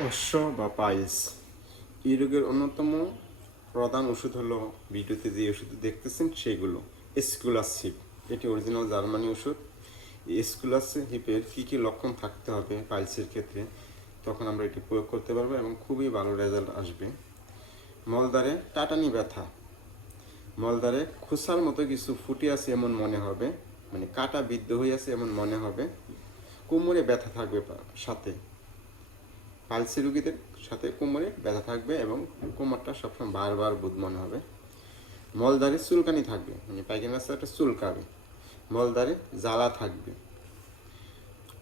অশ্ব বা পাইলস এই রোগের অন্যতম প্রধান ওষুধ হলো ভিডিওতে যে ওষুধ দেখতেছেন সেগুলো এসকুলাসিপ। এটি অরিজিনাল জার্মানি ওষুধ। এই এসকুলাসিপের কী কী লক্ষণ থাকতে হবে পাইলসের ক্ষেত্রে, তখন আমরা এটি প্রয়োগ করতে পারবো এবং খুবই ভালো রেজাল্ট আসবে। মলদ্বারে টাটানি ব্যথা, মলদ্বারে খোসার মতো কিছু ফুটে আছে এমন মনে হবে, মানে কাটা বিদ্ধ হয়ে আছে এমন মনে হবে। কোমরে ব্যথা থাকবে সাথে, পালসি রোগীদের সাথে কোমরে ব্যথা থাকবে এবং কোমরটা সবসময় বারবার বুধ মনে হবে। মলদ্বারে চুলকানি থাকবে, মানে পায়খানা রাস্তাটা চুলকাবে। মলদ্বারে জ্বালা থাকবে।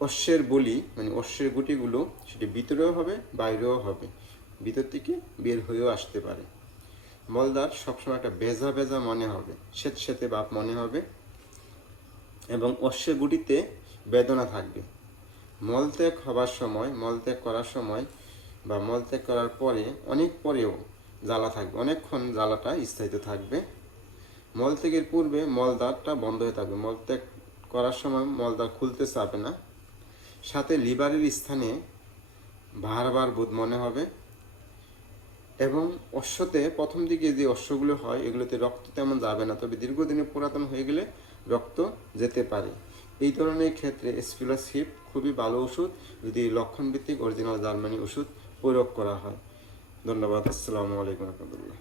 অশ্বের বলি মানে অশ্বের গুটিগুলো সেটি ভিতরেও হবে বাইরেও হবে, ভিতর থেকে বের হয়েও আসতে পারে। মলদ্বার সবসময় একটা ভেজা ভেজা মনে হবে, স্যাঁতস্যাঁতে ভাব মনে হবে এবং অশ্বের গুটিতে বেদনা থাকবে। মলত্যাগ হবার সময়, মলত্যাগ করার সময় বা মলত্যাগ করার পরে অনেক পরেও জ্বালা থাকবে, অনেকক্ষণ জ্বালাটা স্থায়িত থাকবে। মলত্যাগের পূর্বে মলদ্বারটা বন্ধ হয়ে থাকবে, মলত্যাগ করার সময় মলদ্বার খুলতে চাবে না। সাথে লিভারের স্থানে বারবার বোধ মনে হবে এবং অশ্বতে প্রথম দিকে যে অশ্বগুলো হয় এগুলোতে রক্ত তেমন যাবে না, তবে দীর্ঘদিনে পুরাতন হয়ে গেলে রক্ত যেতে পারে। এই ধরনের ক্ষেত্রে এসকুলাসিপ খুবই ভালো ওষুধ যদি লক্ষণভিত্তিক অরিজিনাল জার্মানি ওষুধ প্রয়োগ করা হয়। ধন্যবাদ। আসসালামু আলাইকুম রহমতুল্লাহ।